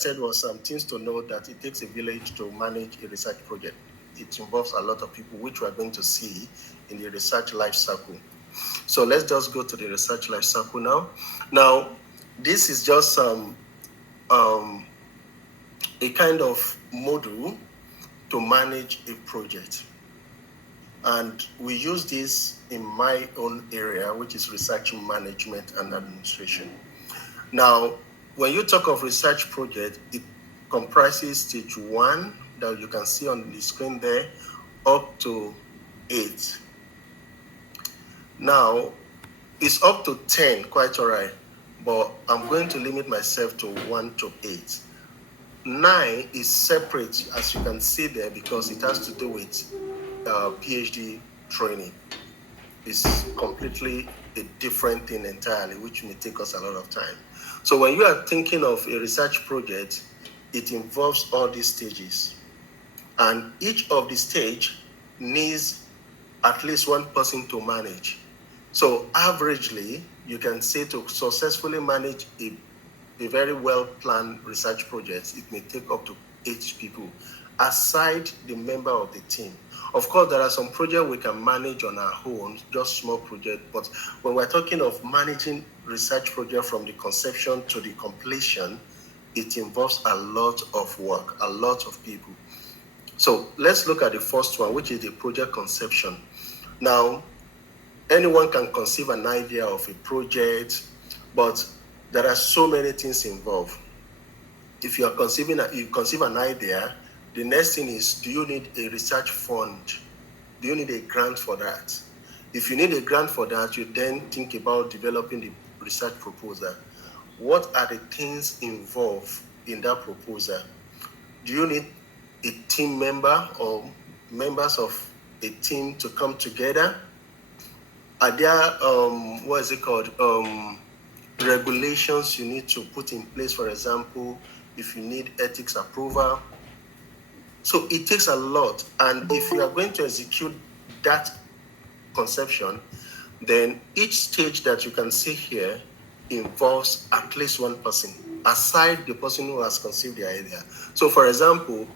said was some things to know that it takes a village to manage a research project. It involves a lot of people, which we are going to see in the research life cycle. So let's just go to the research life cycle now. Now, this is just a kind of model to manage a project. And we use this in my own area, which is research management and administration. Now, when you talk of research project, it comprises stage 1 that you can see on the screen there, up to 8. Now, it's up to 10, quite all right, but I'm going to limit myself to 1 to 8. 9 is separate, as you can see there, because it has to do with PhD training. It's completely a different thing entirely, which may take us a lot of time. So when you are thinking of a research project, it involves all these stages. And each of the stage needs at least one person to manage. So averagely, you can say to successfully manage a very well-planned research project, it may take up to 8 people, aside the member of the team. Of course, there are some projects we can manage on our own, just small projects, but when we're talking of managing research project from the conception to the completion, it involves a lot of work, a lot of people. So let's look at the first one, which is the project conception. Now, anyone can conceive an idea of a project, but there are so many things involved. If you conceive an idea, the next thing is, do you need a research fund? Do you need a grant for that? If you need a grant for that, you then think about developing the research proposal. What are the things involved in that proposal? Do you need a team member or members of a team to come together? Are there, regulations you need to put in place, for example, if you need ethics approval? So it takes a lot. And if you are going to execute that conception, then each stage that you can see here involves at least one person, aside the person who has conceived the idea. So for example,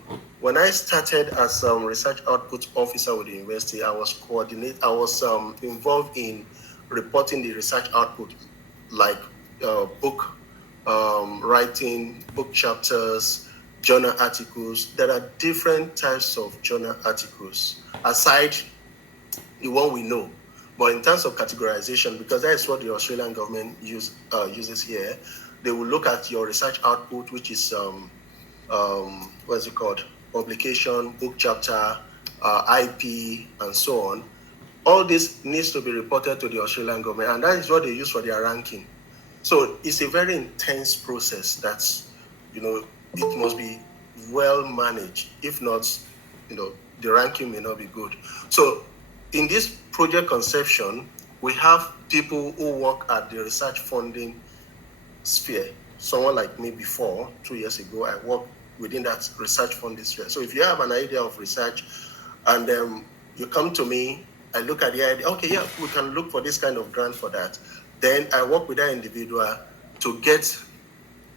when I started as a research output officer with the university, I was involved in reporting the research output, like book writing, book chapters, journal articles. There are different types of journal articles, aside the one we know. But in terms of categorization, because that is what the Australian government uses here, they will look at your research output, which is publication, book chapter, IP, and so on. All this needs to be reported to the Australian government, and that is what they use for their ranking. So it's a very intense process that's, it must be well managed. If not, the ranking may not be good. So in this project conception, we have people who work at the research funding sphere. Someone like me before, 2 years ago, I worked within that research funding sphere. So if you have an idea of research and you come to me, I look at the idea, okay, yeah, we can look for this kind of grant for that. Then I work with that individual to get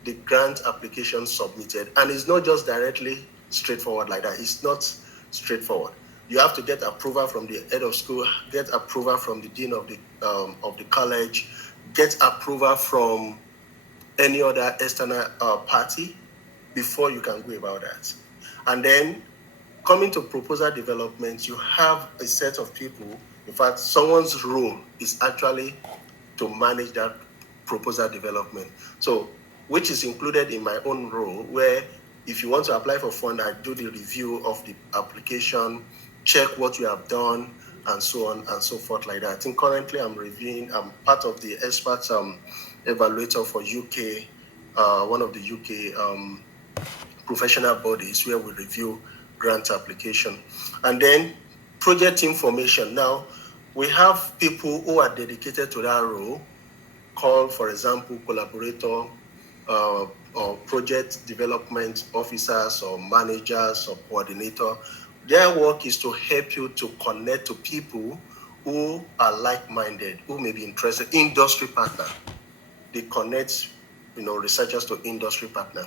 the grant application submitted. And it's not just directly straightforward like that. It's not straightforward. You have to get approval from the head of school, get approval from the dean of the college, get approval from any other external party before you can go about that. And then coming to proposal development, you have a set of people. In fact, someone's role is actually to manage that proposal development. So, which is included in my own role, where if you want to apply for fund, I do the review of the application, check what you have done, and so on and so forth like that. I think currently I'm part of the expert evaluator for UK, one of the UK professional bodies where we review grant application. And then project information. Now, we have people who are dedicated to that role, called, for example, collaborator, or project development officers or managers or coordinator. Their work is to help you to connect to people who are like-minded, who may be interested, industry partner. They connect researchers to industry partner.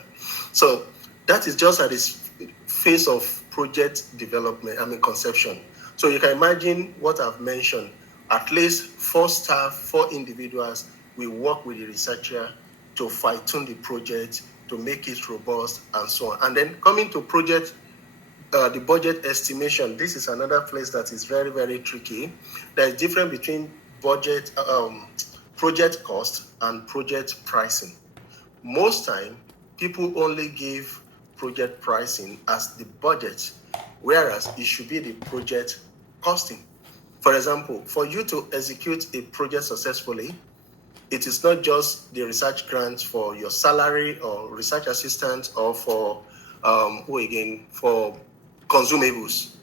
So that is just at this phase of project development, conception. So you can imagine what I've mentioned. At least 4 staff, 4 individuals will work with the researcher to fine-tune the project, to make it robust, and so on. And then coming to project, the budget estimation, this is another place that is very, very tricky. There is difference between budget, project cost and project pricing. Most time, people only give project pricing as the budget, whereas it should be the project costing. For example, for you to execute a project successfully, it is not just the research grants for your salary or research assistant or for for consumables.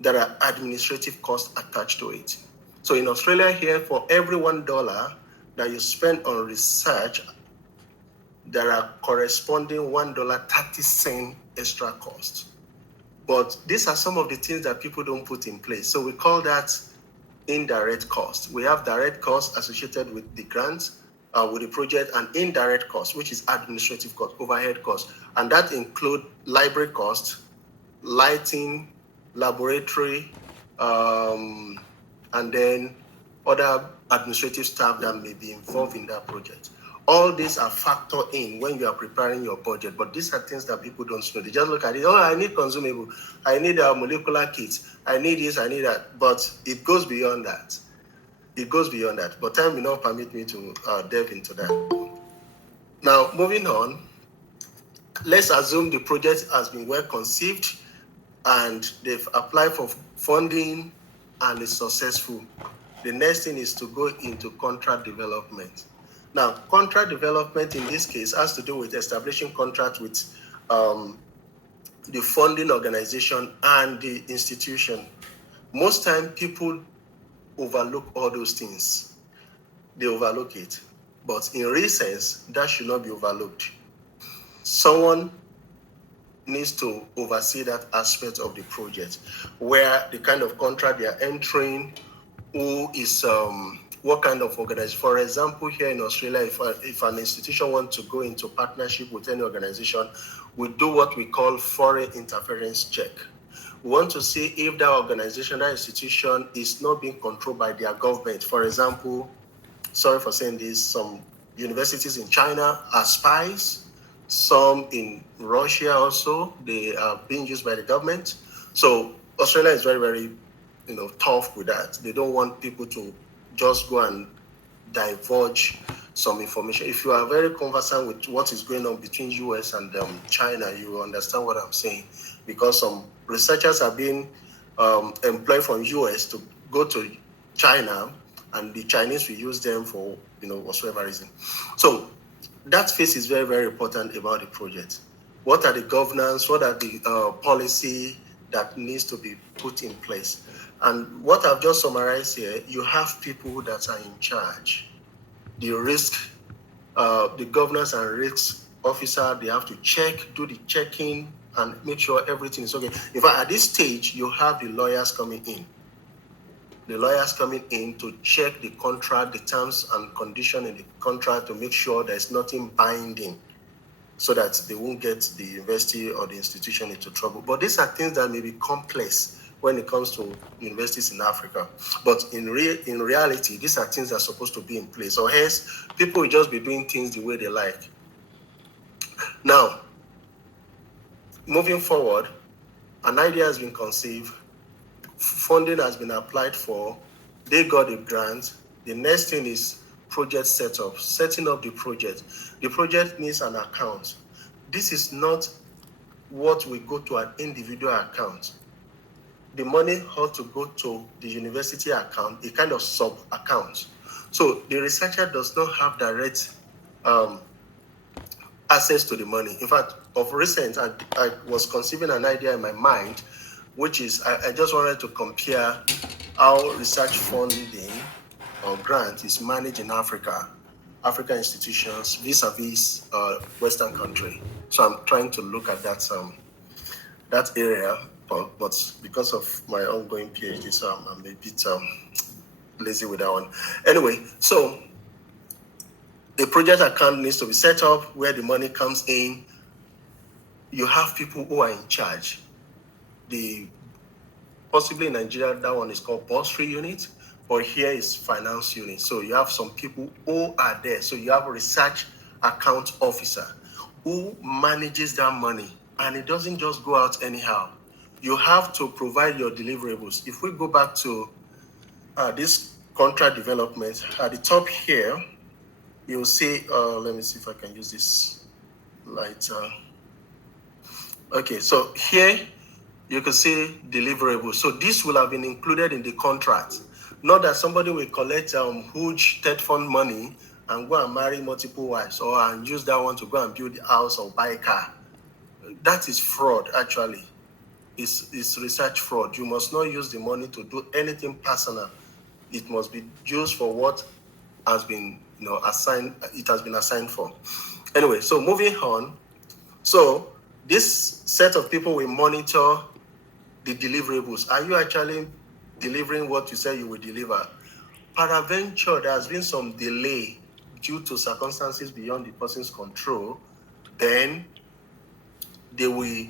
There are administrative costs attached to it. So in Australia here, for every $1 that you spend on research, there are corresponding $1.30 extra costs. But these are some of the things that people don't put in place. So we call that indirect cost. We have direct costs associated with the grants, with the project, and indirect costs, which is administrative cost, overhead cost. And that include library cost, lighting, laboratory, and then other administrative staff that may be involved in that project. All these are factored in when you are preparing your budget, but these are things that people don't know. They just look at it, I need consumable, I need a molecular kit, I need this, I need that, but it goes beyond that. It goes beyond that, but time will not permit me to delve into that. Now, moving on, let's assume the project has been well conceived and they've applied for funding and is successful. The next thing is to go into contract development. Now, contract development in this case has to do with establishing contract with the funding organization and the institution. Most time people overlook all those things. They overlook it. But in real sense, that should not be overlooked. Someone needs to oversee that aspect of the project, where the kind of contract they are entering, who is what kind of organization. For example, here in Australia, if an institution wants to go into partnership with any organization, we do what we call foreign interference check. We want to see if that organization, that institution is not being controlled by their government. For example, sorry for saying this, some universities in China are spies, some in Russia also, they are being used by the government. So Australia is very, very tough with that. They don't want people to just go and divulge some information. If you are very conversant with what is going on between US and China, you will understand what I'm saying, because some researchers are being employed from US to go to China, and the Chinese will use them for whatsoever reason. So that phase is very, very important about the project. What are the governance? What are the policy that needs to be put in place? And what I've just summarized here, you have people that are in charge. The risk, the governance and risk officer, they have to do the checking and make sure everything is okay. In fact, at this stage, you have the lawyers coming in. The lawyers coming in to check the contract, the terms and conditions in the contract, to make sure there's nothing binding, so that they won't get the university or the institution into trouble. But these are things that may be complex when it comes to universities in Africa. But in reality, these are things that are supposed to be in place, or else people will just be doing things the way they like. Now, moving forward, an idea has been conceived, funding has been applied for, they got a grant. The next thing is project setup, setting up the project. The project needs an account. This is not what we go to an individual account. The money ought to go to the university account, a kind of sub-account. So the researcher does not have direct access to the money. In fact, of recent, I was conceiving an idea in my mind, which is I just wanted to compare how research funding or grant is managed in African institutions vis-a-vis Western country. So I'm trying to look at that area, but because of my ongoing PhD, so I'm a bit lazy with that one. Anyway, so A project account needs to be set up where the money comes in. You have people who are in charge. Possibly in Nigeria, that one is called bursary unit, but here is finance unit. So you have some people who are there. So you have a research account officer who manages that money, and it doesn't just go out anyhow. You have to provide your deliverables. If we go back to this contract development, at the top here, you'll see, let me see if I can use this lighter. Okay, so here you can see deliverables. So this will have been included in the contract. Not that somebody will collect huge TED fund money and go and marry multiple wives, or and use that one to go and build a house or buy a car. That is fraud, actually. It's research fraud. You must not use the money to do anything personal. It must be used for what has been, assigned. It has been assigned for. Anyway, so moving on. So this set of people will monitor the deliverables. Are you actually delivering what you say you will deliver? Peradventure, there has been some delay due to circumstances beyond the person's control. Then they will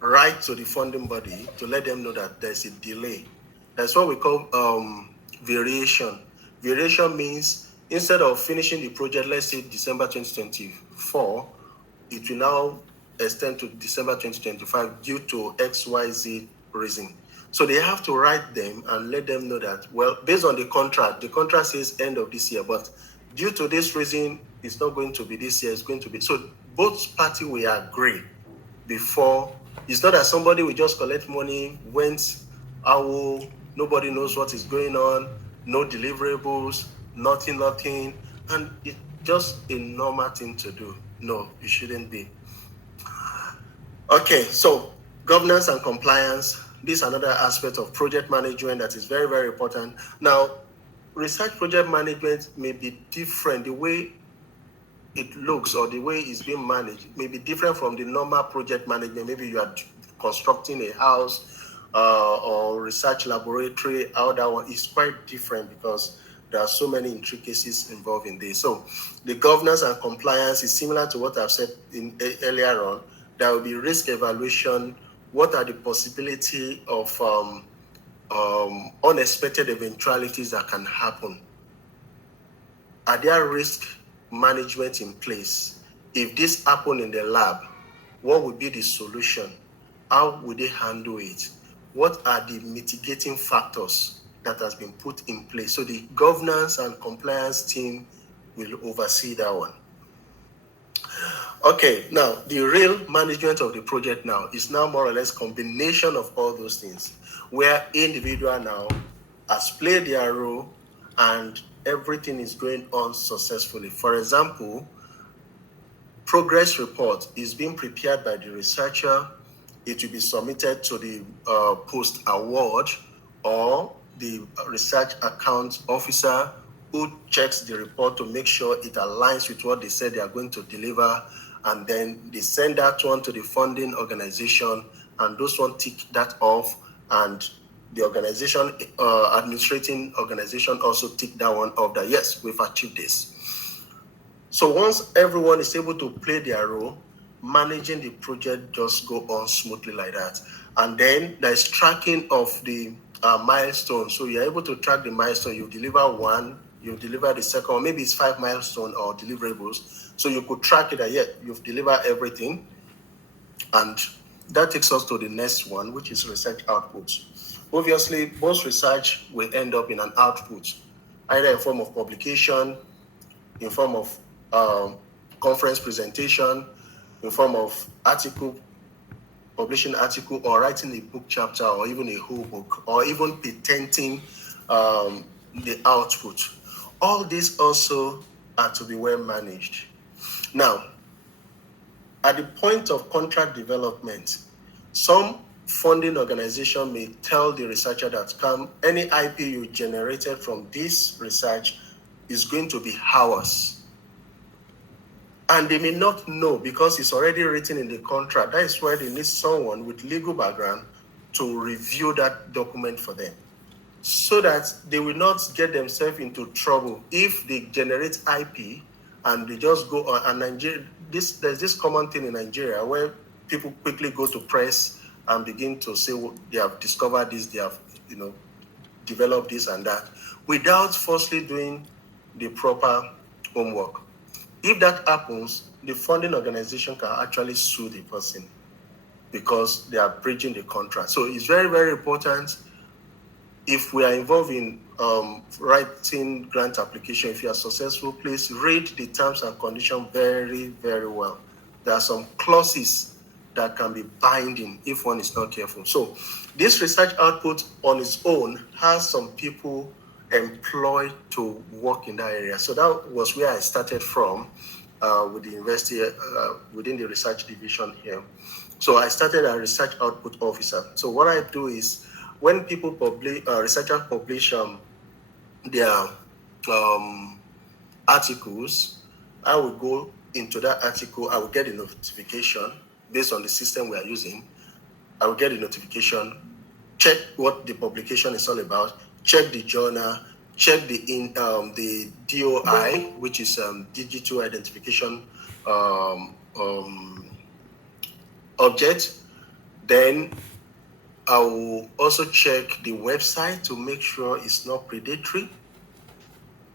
write to the funding body to let them know that there's a delay. That's what we call variation. Variation means instead of finishing the project, let's say December 2024, it will now extend to December 2025 due to XYZ reason. So they have to write them and let them know that, well, based on the contract says end of this year, but due to this reason, it's not going to be this year, it's going to be. So both parties will agree before. It's not that somebody will just collect money, nobody knows what is going on, no deliverables, nothing, and it's just a normal thing to do. No, it shouldn't be. Okay, so governance and compliance. This is another aspect of project management that is very, very important. Now, research project management may be different. The way it looks or the way it's being managed may be different from the normal project management. Maybe you are constructing a house or research laboratory. How that one is quite different because there are so many intricacies involved in this. So the governance and compliance is similar to what I've said earlier on. There will be risk evaluation. What are the possibility of unexpected eventualities that can happen? Are there risk management in place? If this happened in the lab, what would be the solution? How would they handle it? What are the mitigating factors that has been put in place? So the governance and compliance team will oversee that one. Okay, now the real management of the project now is now more or less combination of all those things, where individual now has played their role and everything is going on successfully. For example, progress report is being prepared by the researcher. It will be submitted to the post-award or the research account officer who checks the report to make sure it aligns with what they said they are going to deliver. And then they send that one to the funding organization, and those one tick that off, and the organization, administrating organization also tick that one off that, yes, we've achieved this. So once everyone is able to play their role, managing the project just go on smoothly like that. And then there's tracking of the milestone. So you're able to track the milestone. You deliver one, you deliver the second, or maybe it's 5 milestones or deliverables. So you could track it that, yeah, you've delivered everything. And that takes us to the next one, which is research outputs. Obviously, most research will end up in an output, either in form of publication, in form of conference presentation, in form of article, publishing article, or writing a book chapter, or even a whole book, or even patenting the output. All these also are to be well managed. Now, at the point of contract development, some funding organization may tell the researcher that any IP you generated from this research is going to be ours. And they may not know because it's already written in the contract. That is why they need someone with legal background to review that document for them, so that they will not get themselves into trouble if they generate IP and they just go on. And Nigeria, there's this common thing in Nigeria where people quickly go to press and begin to say, well, they have discovered this, they have, developed this and that, without firstly doing the proper homework. If that happens, the funding organization can actually sue the person because they are breaching the contract. So it's very, very important. If we are involved in writing grant application, if you are successful, please read the terms and conditions very, very well. There are some clauses that can be binding if one is not careful. So this research output on its own has some people employed to work in that area. So that was where I started from with the university, within the research division here. So I started a research output officer. So what I do is, when people researchers publish their articles, I will go into that article. I will get a notification based on the system we are using. I will get a notification, check what the publication is all about, check the journal, check the DOI, which is digital identification object. Then I will also check the website to make sure it's not predatory.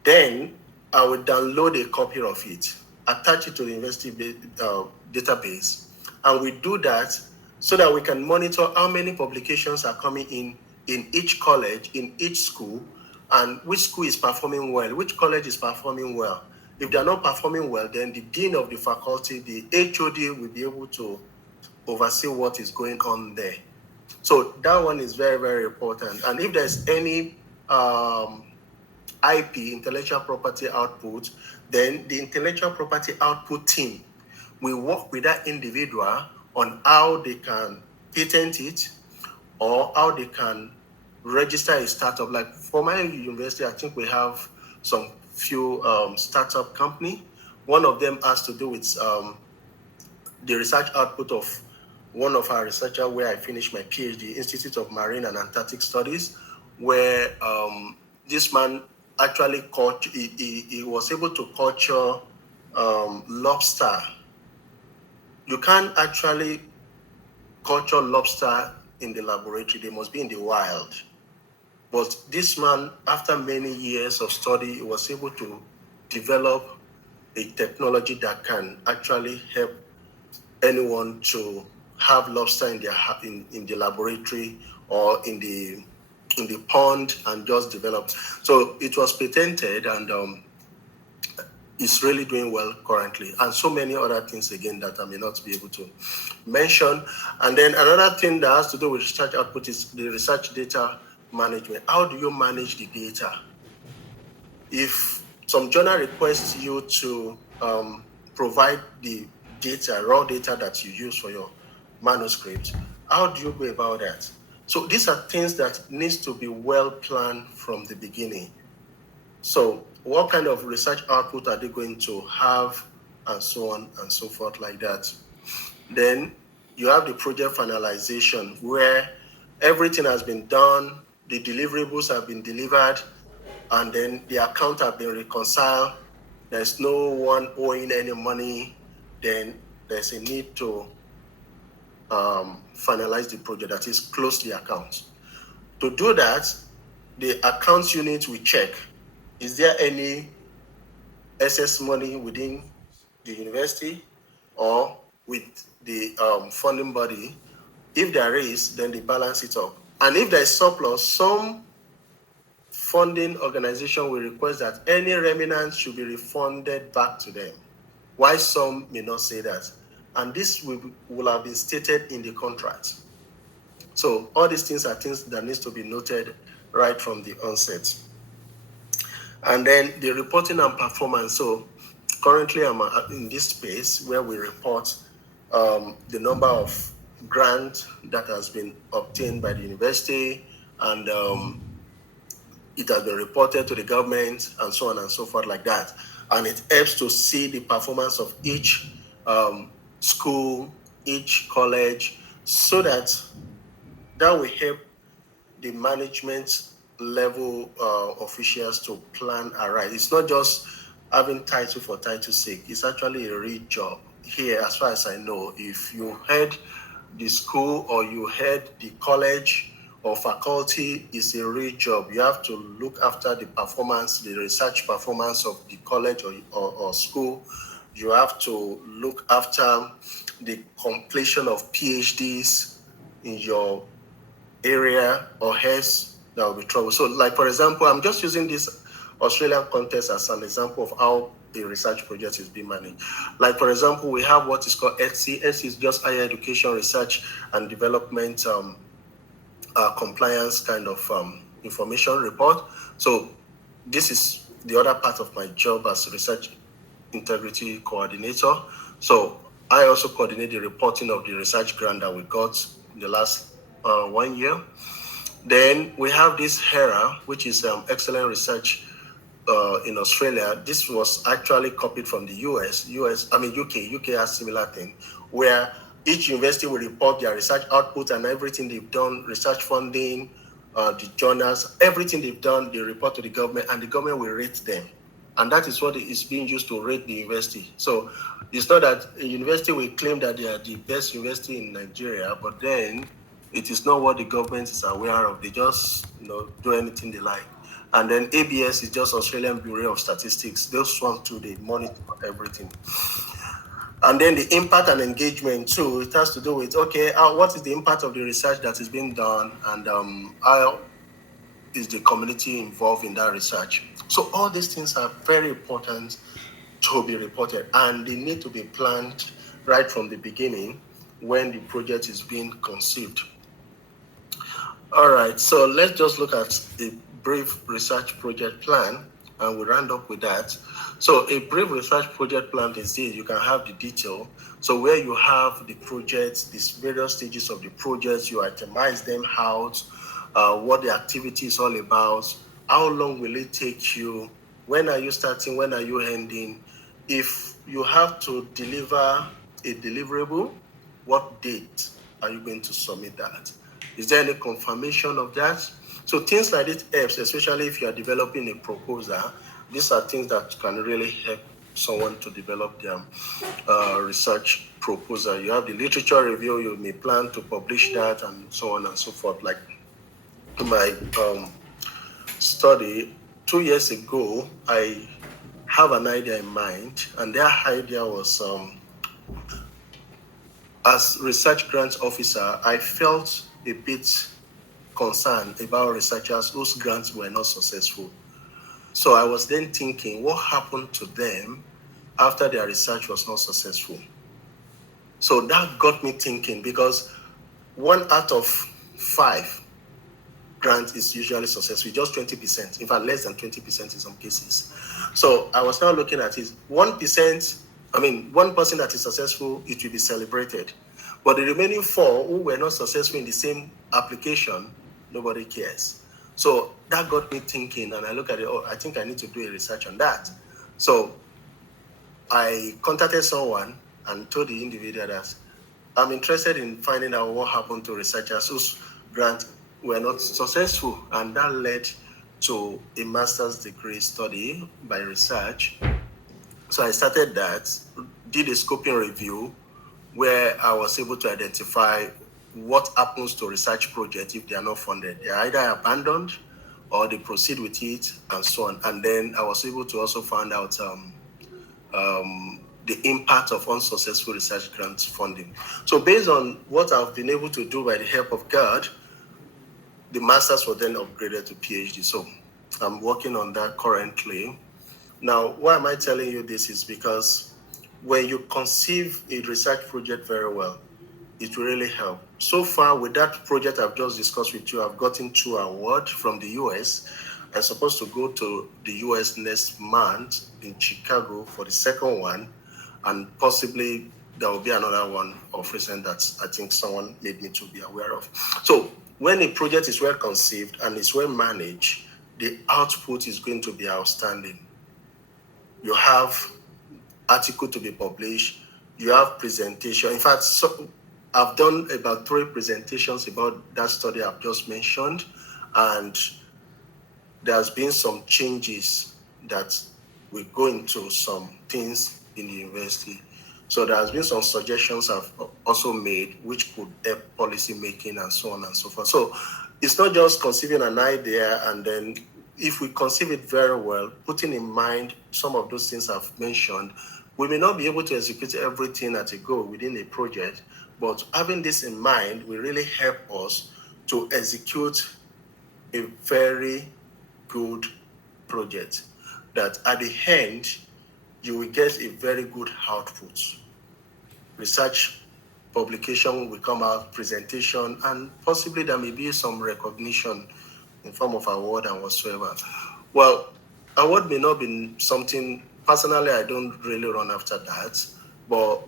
Then I will download a copy of it, attach it to the university database, and we do that so that we can monitor how many publications are coming in each college, in each school, and which school is performing well, which college is performing well. If they're not performing well, then the dean of the faculty, the HOD, will be able to oversee what is going on there. So that one is very, very important. And if there's any IP, intellectual property output, then the intellectual property output team will work with that individual on how they can patent it or how they can register a startup. Like for my university, I think we have some few startup company. One of them has to do with the research output of one of our researchers where I finished my PhD, Institute of Marine and Antarctic Studies, where this man actually he was able to culture lobster. You can't actually culture lobster in the laboratory. They must be in the wild. But this man, after many years of study, he was able to develop a technology that can actually help anyone to have lobster in their in the laboratory or in the pond and just develop. So it was patented and it's really doing well currently, and so many other things again that I may not be able to mention. And then another thing that has to do with research output is the research data management. How do you manage the data? If some journal requests you to provide the data, raw data that you use for your manuscript, how do you go about that? So these are things that needs to be well planned from the beginning. So what kind of research output are they going to have, and so on and so forth like that. Then you have the project finalization, where everything has been done, the deliverables have been delivered, and then the account have been reconciled. There's no one owing any money. Then there's a need to finalize the project, that is, close the account. To do that, the accounts unit will check, is there any excess money within the university or with the funding body? If there is, then they balance it up. And if there is surplus, some funding organization will request that any remnants should be refunded back to them, while some may not say that. And this will have been stated in the contract. So all these things are things that needs to be noted right from the onset. And then the reporting and performance. So currently I'm in this space where we report the number of grants that has been obtained by the university, and it has been reported to the government, and so on and so forth like that. And it helps to see the performance of each school, each college, so that will help the management level officials to plan aright. It's not just having title for title's sake is actually a real job. Here, as far as I know, if you head the school or you head the college or faculty, is a real job. You have to look after the performance, the research performance of the college or school. You have to look after the completion of PhDs in your area, or else there will be trouble. So, like for example, I'm just using this Australian context as an example of how a research project is being managed. Like for example, we have what is called ETSI. ETSI is just higher education research and development compliance kind of information report. So this is the other part of my job as research integrity coordinator. So I also coordinate the reporting of the research grant that we got in the last 1 year. Then we have this HERA, which is excellent research in Australia. This was actually copied from the UK. UK has similar thing, where each university will report their research output and everything they've done, research funding, the journals, everything they've done, they report to the government, and the government will rate them. And that is what is being used to rate the university. So it's not that a university will claim that they are the best university in Nigeria, but then it is not what the government is aware of. They just do anything they like. And then ABS is just Australian Bureau of Statistics. Those ones too, they monitor everything. And then the impact and engagement too, it has to do with, okay, what is the impact of the research that is being done, and how is the community involved in that research? So all these things are very important to be reported, and they need to be planned right from the beginning when the project is being conceived. All right, so let's just look at a brief research project plan, and we'll round up with that. So a brief research project plan is this: you can have the detail. So where you have the projects, these various stages of the project, you itemize them out, what the activity is all about, how long will it take you, when are you starting, when are you ending, if you have to deliver a deliverable, what date are you going to submit that? Is there any confirmation of that? So things like this helps, especially if you are developing a proposal. These are things that can really help someone to develop their research proposal. You have the literature review, you may plan to publish that, and so on and so forth. Like my study 2 years ago, I have an idea in mind, and that idea was, as research grants officer, I felt a bit concerned about researchers whose grants were not successful. So I was then thinking, what happened to them after their research was not successful? So that got me thinking, because 1 out of 5 grants is usually successful, just 20%, in fact, less than 20% in some cases. So I was now looking at it, 1%, one person that is successful, it will be celebrated. But the remaining 4 who were not successful in the same application, nobody cares. So that got me thinking, and I look at it, I think I need to do a research on that. So I contacted someone and told the individual that I'm interested in finding out what happened to researchers whose grants were not successful. And that led to a master's degree study by research. So I started that, did a scoping review, where I was able to identify what happens to research projects if they are not funded. They are either abandoned or they proceed with it, and so on. And then I was able to also find out the impact of unsuccessful research grant funding. So based on what I've been able to do by the help of God, the master's was then upgraded to PhD. So I'm working on that currently. Now, why am I telling you this is because when you conceive a research project very well, it will really help. So far, with that project I've just discussed with you, I've gotten 2 awards from the US. I'm supposed to go to the US next month in Chicago for the second one, and possibly there will be another one of recent that I think someone made me to be aware of. So when a project is well conceived and is well managed, the output is going to be outstanding. You have article to be published, you have presentation. In fact, I've done about 3 presentations about that study I've just mentioned, and there's been some changes that we go into some things in the university. So there has been some suggestions I've also made which could help policy making and so on and so forth. So it's not just conceiving an idea and then if we conceive it very well, putting in mind some of those things I've mentioned, we may not be able to execute everything at a go within a project, but having this in mind will really help us to execute a very good project that at the end, you will get a very good output. Research publication will come out, presentation, and possibly there may be some recognition in form of award and whatsoever. Well, award may not be something, personally, I don't really run after that, but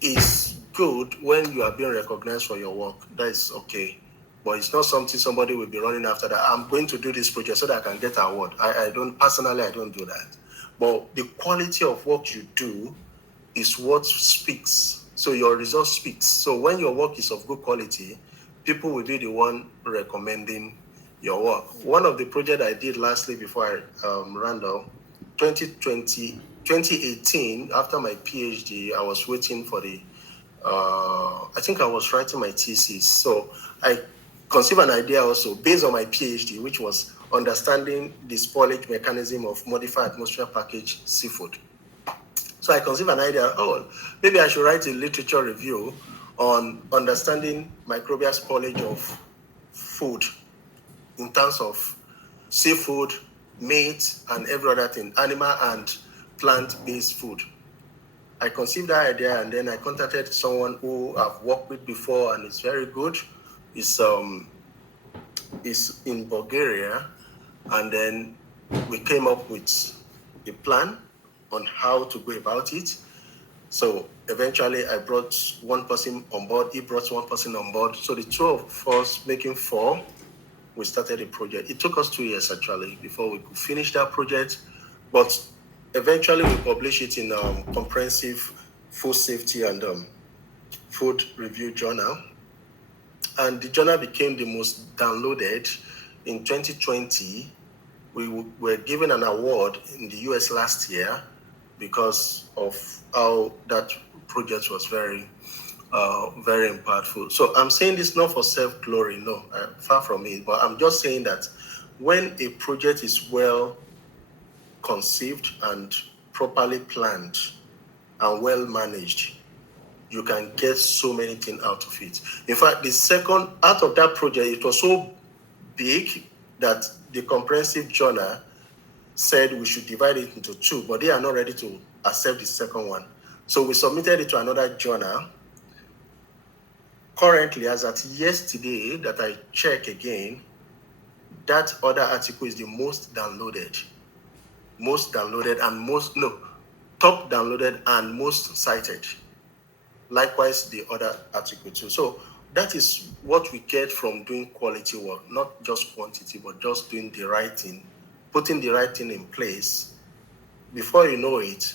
it's good when you are being recognized for your work. That is okay. But it's not something somebody will be running after that. I'm going to do this project so that I can get an award. I don't do that. But the quality of what you do is what speaks. So your result speaks. So when your work is of good quality, people will be the one recommending your work. One of the projects I did lastly before I ran down, 2018, after my PhD, I was waiting for the, I think I was writing my thesis. So I conceived an idea also based on my PhD, which was understanding the spoilage mechanism of modified atmosphere packaged seafood. So I conceived an idea, maybe I should write a literature review on understanding microbial spoilage of food in terms of seafood, meat, and every other thing, animal and plant-based food. I conceived that idea and then I contacted someone who I've worked with before and it's very good. It's in Bulgaria, and then we came up with a plan on how to go about it. So eventually I brought one person on board, he brought one person on board. So the two of us making four, we started a project. It took us 2 years actually before we could finish that project, but eventually we published it in Comprehensive Food Safety and Food Review Journal. And the journal became the most downloaded in 2020. We were given an award in the US last year because of how that project was very, very impactful. So I'm saying this not for self-glory, no, far from it, but I'm just saying that when a project is well conceived and properly planned and well managed, you can get so many things out of it. In fact, the second out of that project, it was so big that the comprehensive journal said we should divide it into two, but they are not ready to accept the second one. So we submitted it to another journal. Currently, as at yesterday that I check again, that other article is the most downloaded and top downloaded and most cited. Likewise, the other article too. So that is what we get from doing quality work, not just quantity, but just doing the right thing, putting the right thing in place. Before you know it,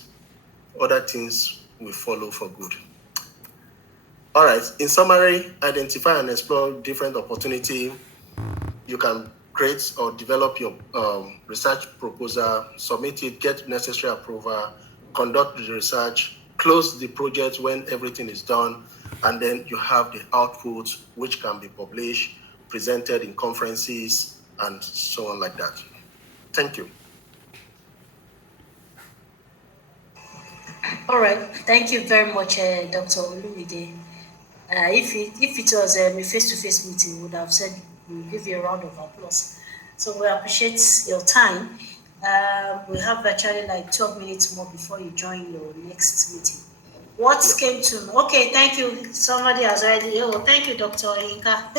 other things will follow for good. All right, in summary, identify and explore different opportunity. You can create or develop your research proposal, submit it, get necessary approval, conduct the research, close the project when everything is done, and then you have the output which can be published, presented in conferences, and so on like that. Thank you. All right, thank you very much, Dr. Olumide. If it was a face-to-face meeting, we would have said we'll give you a round of applause. So we appreciate your time. We have actually like 12 minutes more before you join your next meeting. What came to okay, thank you. Somebody has already thank you, Dr. Inka,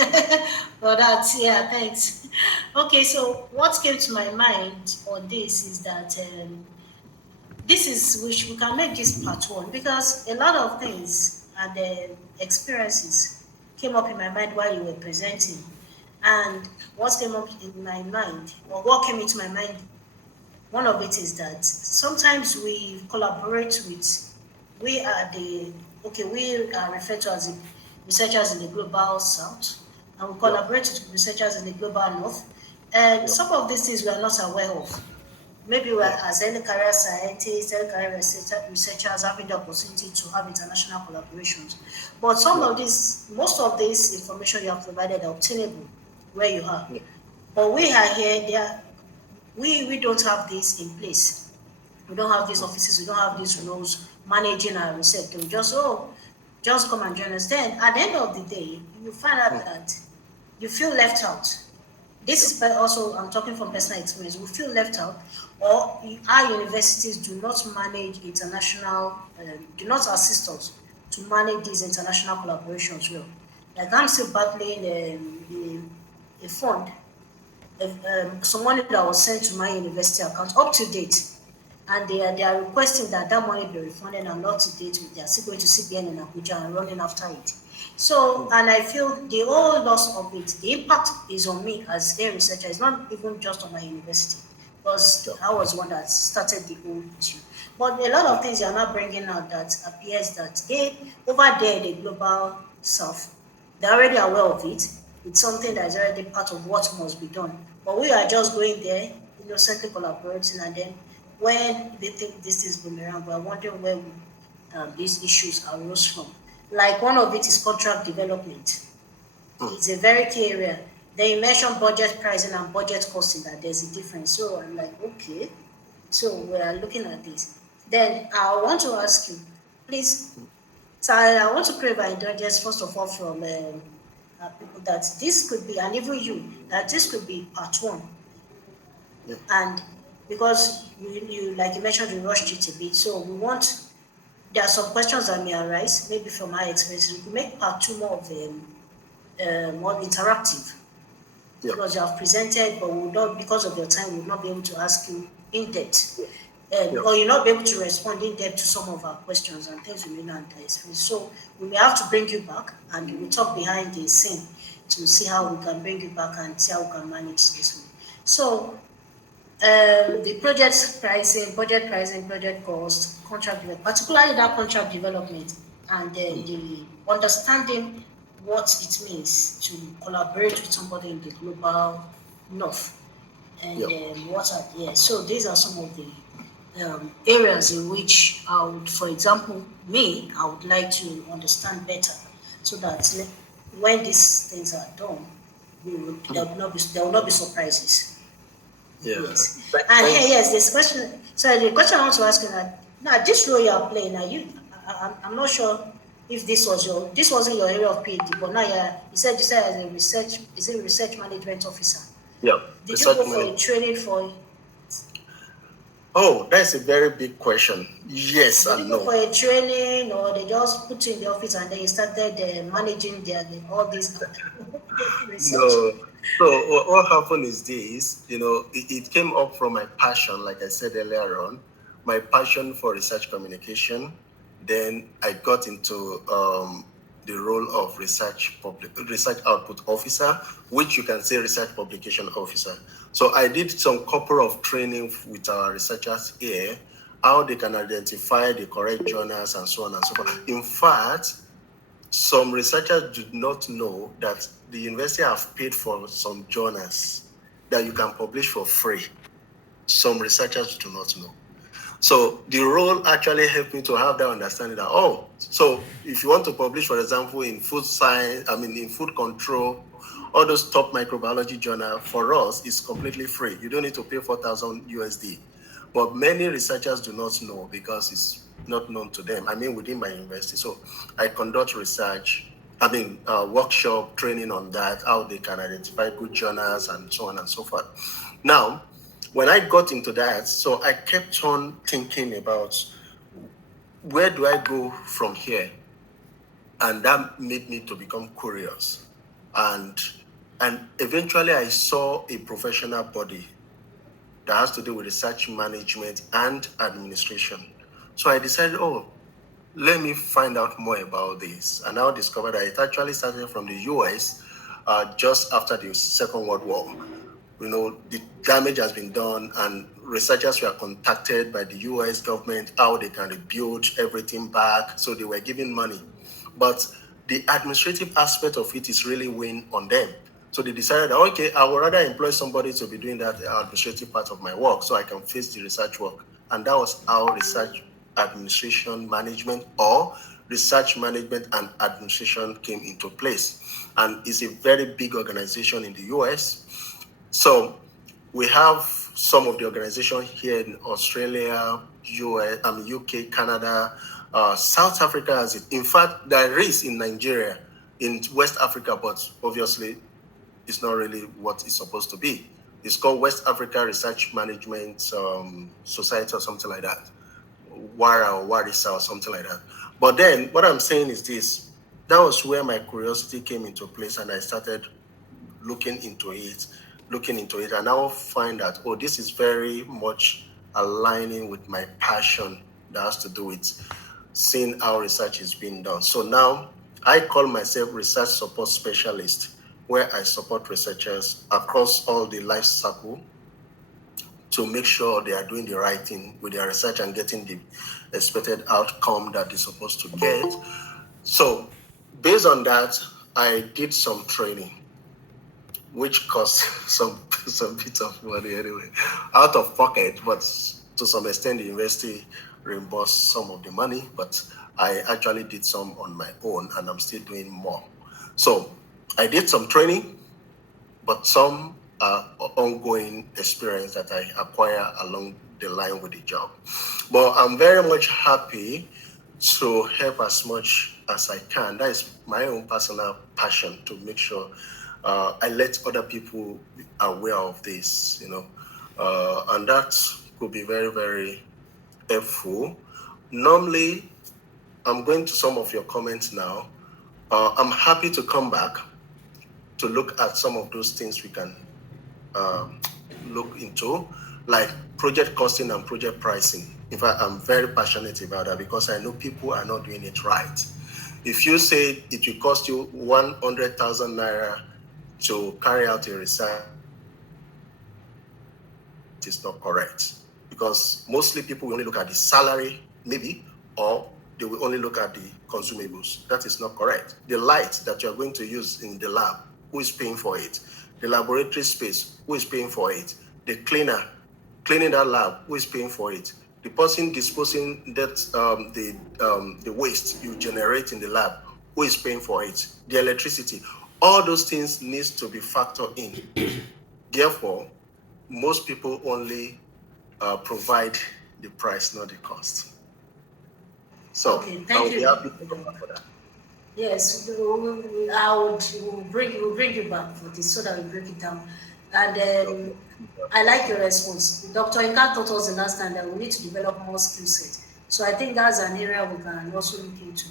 for that. Yeah, thanks. Okay, so what came to my mind on this is that this is which we can make this part one because a lot of things and experiences came up in my mind while you were presenting. And what came up in my mind, or what came into my mind, one of it is that sometimes we collaborate with, we are referred to as the researchers in the global south, and we collaborate with researchers in the global north. And some of these things we are not aware of. maybe we are, as any career scientists, any career researchers having the opportunity to have international collaborations. But most of this information you have provided are obtainable where you are. But we are here, we don't have this in place. We don't have these offices, we don't have these roles managing our research. We just come and join us. Then at the end of the day, you find out that you feel left out. This is also, I'm talking from personal experience, we feel left out, or our universities do not manage international, do not assist us to manage these international collaborations well. Like I'm still battling a fund, some money that was sent to my university account up to date, and they are requesting that money be refunded and not to date. They are still going to CBN in Abuja and running after it. So, and I feel the whole loss of it, the impact is on me as a researcher. It's not even just on my university, because I was one that started the whole issue. But a lot of things you are not bringing out that appears that over there, the global south, they're already aware of it. It's something that is already part of what must be done. But we are just going there, innocently collaborating, and then when they think this is boomerang, we're wondering where these issues arose from. Like one of it is contract development. It's a very key area. Then you mentioned budget pricing and budget costing, that there's a difference. So I'm like, okay. So we are looking at this. Then I want to ask you, please. So I want to crave indulgence first of all from people that this could be, and even you, that this could be part one. And because you like you mentioned, you rushed it a bit, so we want. There are some questions that may arise, maybe from my experience. We could make part two more of more interactive, because you have presented, but we will not, because of your time, we will not be able to ask you in depth, or you'll not be able to respond in depth to some of our questions and things we may not experience. So we may have to bring you back, and we'll talk behind the scene to see how we can bring you back and see how we can manage this one. So the project pricing, project cost, contract development, particularly that contract development, and the understanding what it means to collaborate with somebody in the global north, and so these are some of the areas in which I would, for example, I would like to understand better, so that when these things are done, there will not be surprises. Yes. And here, yes, this question. So the question I want to ask you now this role you are playing, I'm not sure if this wasn't your area of PhD, but now you said as a research management officer. Yeah. Did you go for a training for? Oh, that's a very big question. Yes and no. Did you go for a training, or they just put you in the office and then you started managing all these research? No. So what happened is this, it came up from my passion, like I said earlier on, my passion for research communication. Then I got into the role of research output officer, which you can say research publication officer. So I did some couple of training with our researchers here, how they can identify the correct journals and so on and so forth. In fact, some researchers do not know that the university have paid for some journals that you can publish for free. Some researchers do not know. So the role actually helped me to have that understanding that, so if you want to publish, for example, in food science, in food control, all those top microbiology journal, for us, is completely free. You don't need to pay 4,000 USD. But many researchers do not know because it's not known to them. Within my university. So I conduct research, workshop training on that, how they can identify good journals and so on and so forth. Now, when I got into that, so I kept on thinking about where do I go from here? And that made me to become curious. And eventually I saw a professional body that has to do with research management and administration. So I decided, let me find out more about this. And I discovered that it actually started from the US just after the Second World War. The damage has been done, and researchers were contacted by the US government how they can rebuild everything back. So they were given money. But the administrative aspect of it is really weighing on them. So they decided, okay, I would rather employ somebody to be doing that administrative part of my work so I can face the research work. And that was how research administration management or research management and administration came into place. And it's a very big organization in the US. So we have some of the organizations here in Australia, US, UK, Canada, South Africa has it. In fact, there is in Nigeria, in West Africa, but obviously it's not really what it's supposed to be. It's called West Africa Research Management Society or something like that. WARA or WARISA or something like that. But then what I'm saying is this, that was where my curiosity came into place and I started looking into it, and now find that, oh, this is very much aligning with my passion that has to do with seeing how research is being done. So now I call myself research support specialist, where I support researchers across all the life cycle to make sure they are doing the right thing with their research and getting the expected outcome that they're supposed to get. So based on that, I did some training, which cost some bit of money anyway, out of pocket, but to some extent the university reimbursed some of the money, but I actually did some on my own and I'm still doing more. So I did some training, but some ongoing experience that I acquire along the line with the job. But I'm very much happy to help as much as I can. That is my own personal passion, to make sure I let other people be aware of this, and that could be very, very helpful. Normally, I'm going to some of your comments now. I'm happy to come back to look at some of those things we can look into, like project costing and project pricing. In fact, I'm very passionate about that because I know people are not doing it right. If you say it will cost you 100,000 naira to carry out a research, it is not correct, because mostly people will only look at the salary, maybe, or they will only look at the consumables. That is not correct. The light that you are going to use in the lab, who is paying for it? The laboratory space, who is paying for it? The cleaner cleaning that lab, who is paying for it? The person disposing that the waste you generate in the lab, who is paying for it? The electricity. All those things needs to be factored in. Therefore, most people only provide the price, not the cost. So okay, thank you. Happy to come back for that. Yes, we'll bring you back for this so that we break it down. And I like your response. Dr. Inka taught us the last time that we need to develop more skill set. So I think that's an area we can also look into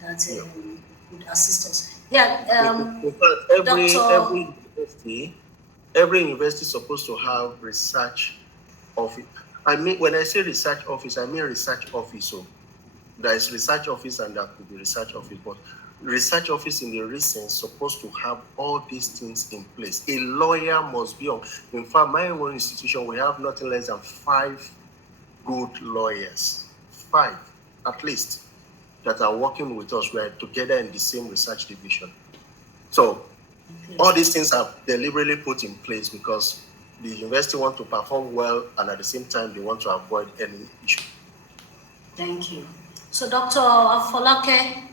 that would assist us. Yeah, In fact, Dr. every university is supposed to have research office. I mean, when I say research office, I mean research office. So there is research office and there could be research office, but research office in the recent supposed to have all these things in place. A lawyer must be on. In fact, my own institution, we have nothing less than 5 good lawyers, 5 at least, that are working with us. We are together in the same research division. So all these things are deliberately put in place because the university want to perform well, and at the same time they want to avoid any issue. Thank you. So Dr. Afolake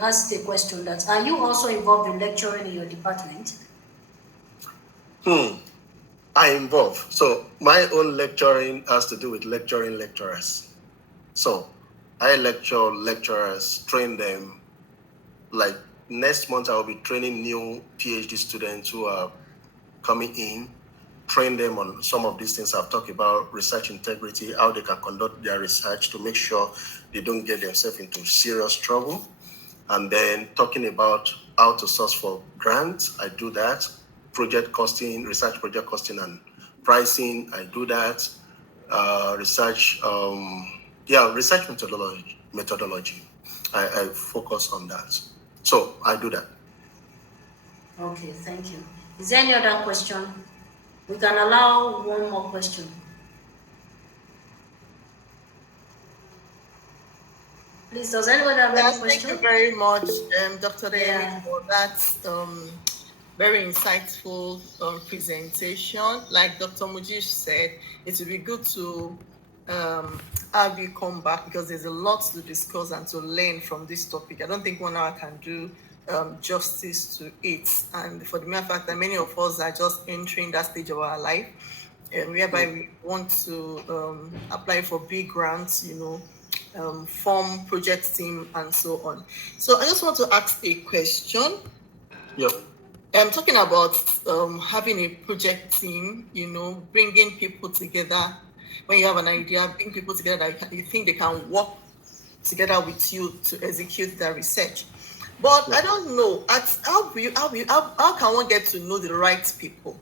asked the question that, are you also involved in lecturing in your department? I involve. So my own lecturing has to do with lecturing lecturers. So I lecture lecturers, train them. Like next month, I will be training new PhD students who are coming in, train them on some of these things I've talked about, research integrity, how they can conduct their research to make sure they don't get themselves into serious trouble. And then talking about how to source for grants, I do that. Project costing, research project costing and pricing, I do that. Research methodology. I focus on that. So I do that. Okay, thank you. Is there any other question? We can allow one more question. Please, does anyone have any Yes, thank you question? very much, Dr. Odeyemi, Yeah. for that very insightful presentation. Like Dr. Mujish said, it would be good to have you come back because there's a lot to discuss and to learn from this topic. I don't think 1 hour can do justice to it. And for the mere fact that many of us are just entering that stage of our life, whereby we want to apply for big grants, form project team and so on. So I just want to ask a question. Yep. I'm talking about having a project team, bringing people together. When you have an idea, bring people together that you think they can work together with you to execute that research. But Yep. I don't know, how can one get to know the right people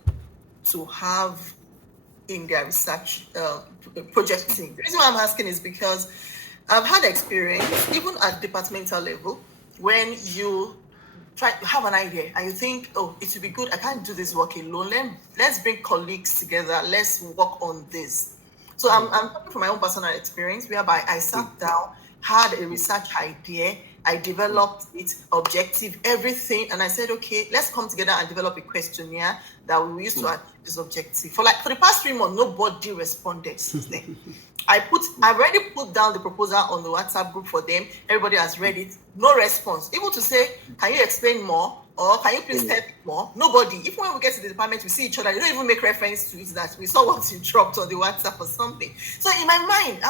to have in their research project team? The reason why I'm asking is because I've had experience, even at departmental level, when you try to have an idea and you think, oh, it would be good, I can't do this work alone. Let's bring colleagues together, let's work on this. So I'm talking from my own personal experience, whereby I sat down, had a research idea, I developed it, objective, everything, and I said, okay, let's come together and develop a questionnaire that we will use to achieve this objective. For the past 3 months, nobody responded since then. I've already put down the proposal on the WhatsApp group for them. Everybody has read it. No response. Even to say, can you explain more? Or can you please tell me more? Nobody. Even when we get to the department, we see each other. They don't even make reference to it that we saw what you dropped on the WhatsApp or something. So in my mind,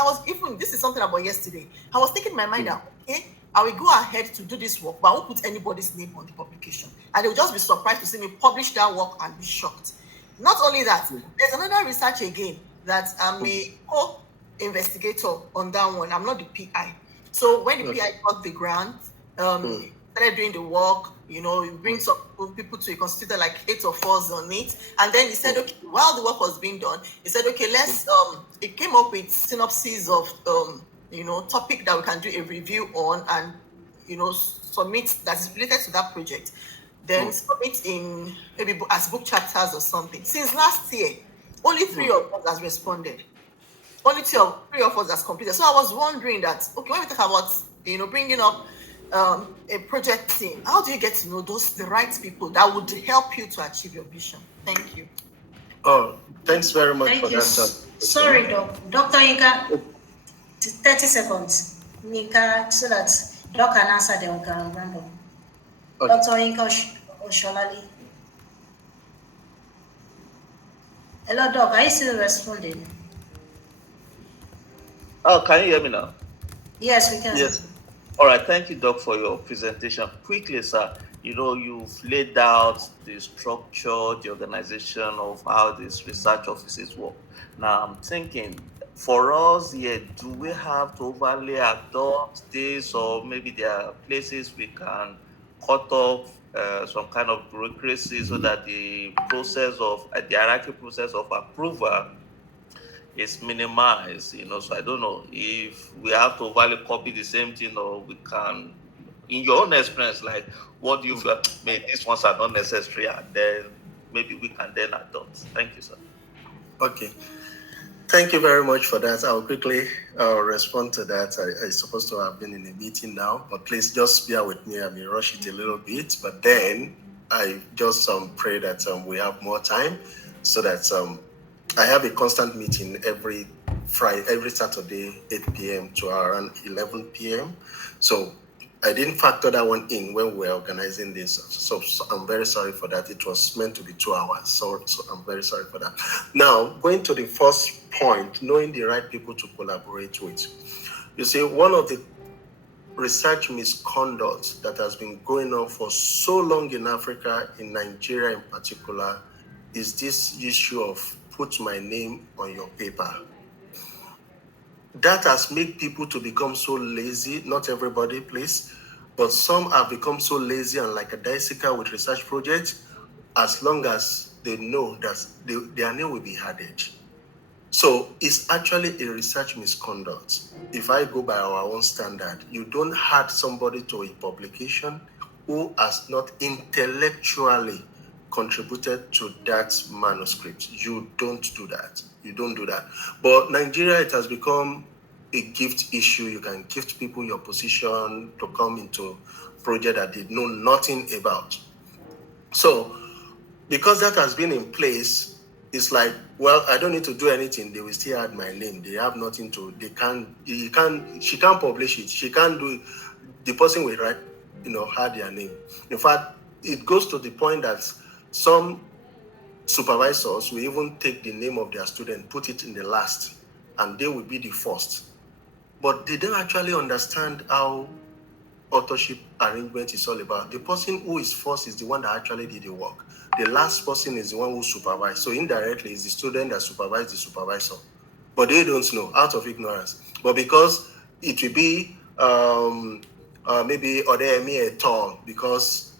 this is something about yesterday. I was thinking in my mind that, okay, I will go ahead to do this work, but I won't put anybody's name on the publication. And they'll just be surprised to see me publish that work and be shocked. Not only that, there's another research again that I'm a investigator on that one. I'm not the PI. So when the PI got the grant, started doing the work, he brings some people to a constituted like 8 of us on it. And then he said, okay, while the work was being done, he said, okay, let's, it came up with synopses of, topic that we can do a review on and, submit that is related to that project. Then submit in maybe as book chapters or something. Since last year, only 3 of us has responded. Only 3 of us has completed. So I was wondering that, okay, when we talk about, bringing up a project team, how do you get to know the right people that would help you to achieve your vision? Thank you. Oh, thanks very much Thank for you. that. Sorry, Dr. Inka, 30 seconds. Inka, so that Doc can answer, then we can round up. Okay. Dr. Inka Osholali. Hello, Doc. Are you still responding? Oh, can you hear me now? Yes, we can. Yes. All right. Thank you, Doc, for your presentation. Quickly, sir, you've laid out the structure, the organization of how these research offices work. Now, I'm thinking, for us here, do we have to overly adopt this, or maybe there are places we can cut off some kind of bureaucracy so that the hierarchy process of approval is minimized, so I don't know if we have to overly copy the same thing or we can, in your own experience, like what do you feel, maybe these ones are not necessary and then maybe we can then adopt. Thank you, sir. Okay. Thank you very much for that. I'll quickly respond to that. I'm supposed to have been in a meeting now, but please just bear with me. I may rush it a little bit, but then I just pray that we have more time so that I have a constant meeting every Saturday, 8 p.m. to around 11 p.m. So I didn't factor that one in when we were organizing this. So I'm very sorry for that. It was meant to be 2 hours. So I'm very sorry for that. Now, going to the first point, knowing the right people to collaborate with. You see, one of the research misconduct that has been going on for so long in Africa, in Nigeria in particular, is this issue of put my name on your paper. That has made people to become so lazy. Not everybody, please, but some have become so lazy and like a daisical with research projects, as long as they know that their name will be added. So it's actually a research misconduct. If I go by our own standard, you don't add somebody to a publication who has not intellectually contributed to that manuscript. You don't do that. But Nigeria, it has become a gift issue. You can gift people your position to come into project that they know nothing about. So because that has been in place, it's like, well, I don't need to do anything. They will still add my name. They have nothing to, she can't publish it. She can't do it. The person will write, add their name. In fact, it goes to the point that some supervisors will even take the name of their student, put it in the last, and they will be the first. But they don't actually understand how authorship arrangement is all about. The person who is first is the one that actually did the work. The last person is the one who supervised. So indirectly, it's the student that supervised the supervisor. But they don't know, out of ignorance. But because it will be maybe Odeyemi a turn, because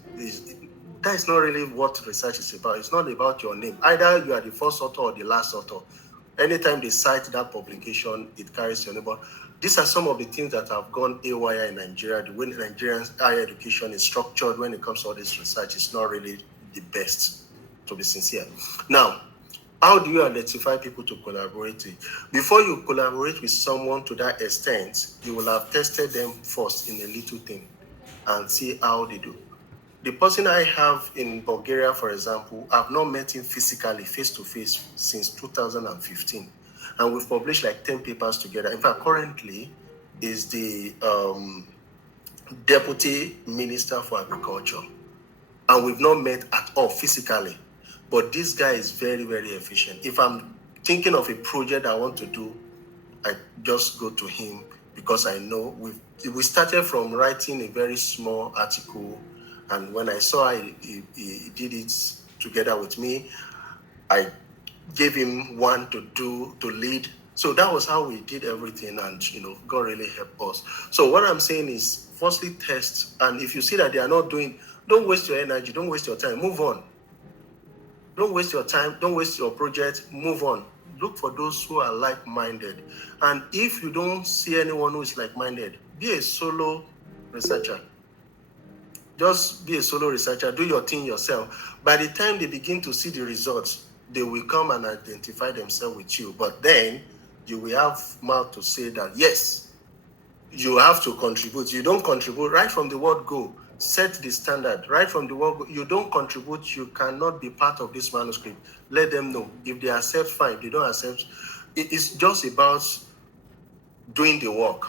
that is not really what research is about. It's not about your name. Either you are the first author or the last author. Anytime they cite that publication, it carries your name. But these are some of the things that have gone AWire in Nigeria. The way Nigerian higher education is structured when it comes to all this research is not really the best, to be sincere. Now, how do you identify people to collaborate with? Before you collaborate with someone to that extent, you will have tested them first in a little thing and see how they do. The person I have in Bulgaria, for example, I've not met him physically, face-to-face, since 2015. And we've published like 10 papers together. In fact, currently is the Deputy Minister for Agriculture. And we've not met at all physically. But this guy is very, very efficient. If I'm thinking of a project I want to do, I just go to him because I know we started from writing a very small article. And when I saw he did it together with me, I gave him one to lead. So that was how we did everything, and God really helped us. So what I'm saying is, firstly test, and if you see that they are not doing, don't waste your energy, don't waste your time, move on. Don't waste your time, don't waste your project, move on. Look for those who are like-minded. And if you don't see anyone who is like-minded, be a solo researcher. Just be a solo researcher, do your thing yourself. By the time they begin to see the results, they will come and identify themselves with you. But then you will have mouth to say that, yes, you have to contribute. You don't contribute right from the word go. Set the standard right from the word go. You don't contribute, you cannot be part of this manuscript. Let them know. If they accept, fine. If they don't accept, it's just about doing the work,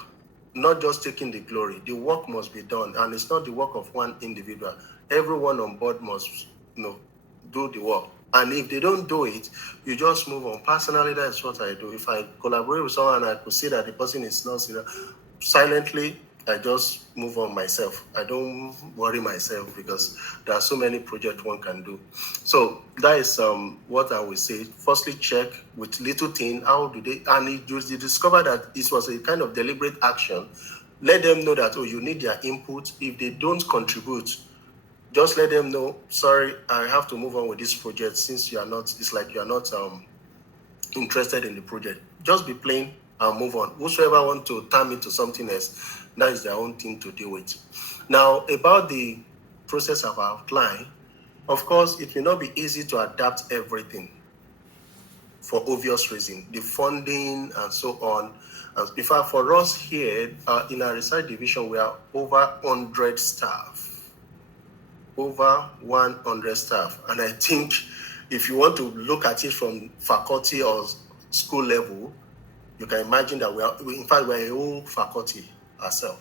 not just taking the glory. The work must be done, and it's not the work of one individual. Everyone on board must, do the work. And if they don't do it, you just move on. Personally, that's what I do. If I collaborate with someone and I could see that the person is not serious, silently, I just move on myself. I don't worry myself because there are so many projects one can do. So that is what I would say. Firstly, check with little thing, how do they, and you discover that it was a kind of deliberate action. Let them know that, you need their input. If they don't contribute, just let them know, sorry, I have to move on with this project since you are not, it's like you are not interested in the project. Just be plain and move on. Whosoever want to turn into something else, that is their own thing to deal with. Now, about the process of outline, of course, it may not be easy to adapt everything for obvious reasons, the funding and so on. In fact, for us here in our research division, we are over 100 staff. Over 100 staff. And I think if you want to look at it from faculty or school level, you can imagine that we're a whole faculty ourselves.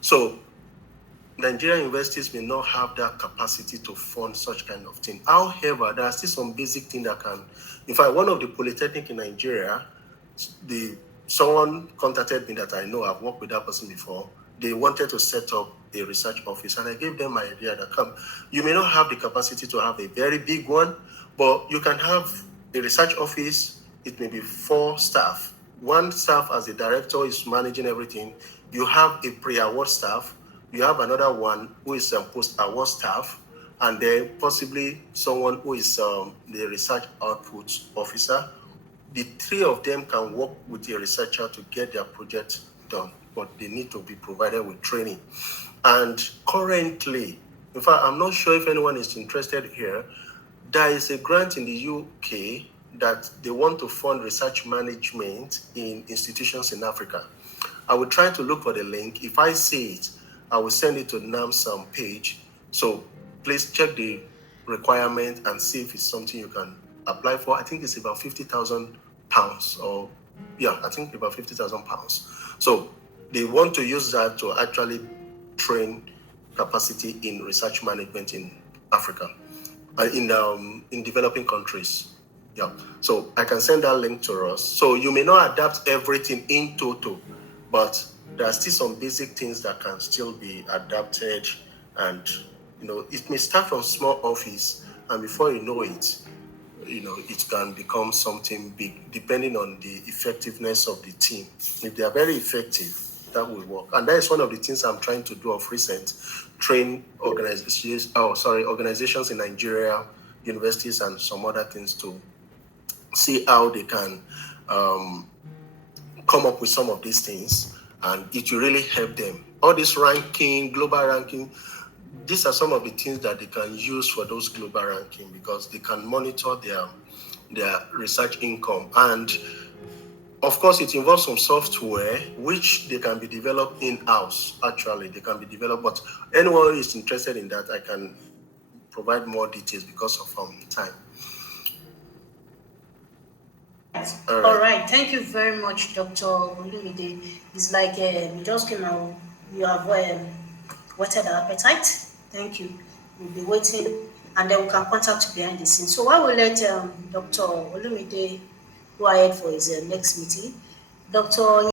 So Nigerian universities may not have that capacity to fund such kind of thing. However, there are still some basic things that can. In fact, one of the polytechnic in Nigeria, someone contacted me that I know, I've worked with that person before. They wanted to set up a research office, and I gave them my idea that you may not have the capacity to have a very big one, but you can have a research office. It may be 4 staff. One staff as the director is managing everything. You have a pre-award staff. You have another one who is post-award staff, and then possibly someone who is the research output officer. The 3 of them can work with the researcher to get their project done, but they need to be provided with training. And currently, in fact, I'm not sure if anyone is interested here, there is a grant in the UK that they want to fund research management in institutions in Africa. I will try to look for the link. If I see it, I will send it to NAMSAM page. So please check the requirement and see if it's something you can apply for. I think it's about £50,000, or I think about £50,000. So they want to use that to actually train capacity in research management in Africa, in developing countries. Yeah. So I can send that link to us. So you may not adapt everything in total, but there are still some basic things that can still be adapted, and it may start from small office, and before you know it, it can become something big, depending on the effectiveness of the team. If they are very effective, that will work. And that is one of the things I'm trying to do of recent, train organizations in Nigeria, universities, and some other things to see how they can come up with some of these things, and it will really help them. All this ranking, global ranking, these are some of the things that they can use for those global ranking, because they can monitor their research income. And of course, it involves some software which they can be developed in-house. Actually, they can be developed, but anyone who is interested in that, I can provide more details because of time. All right. Thank you very much, Dr. Olumide. It's like you just came out, you have whetted our appetite. Thank you. We'll be waiting, and then we can contact you behind the scenes. So while we let Dr. Olumide go ahead for his next meeting, Dr.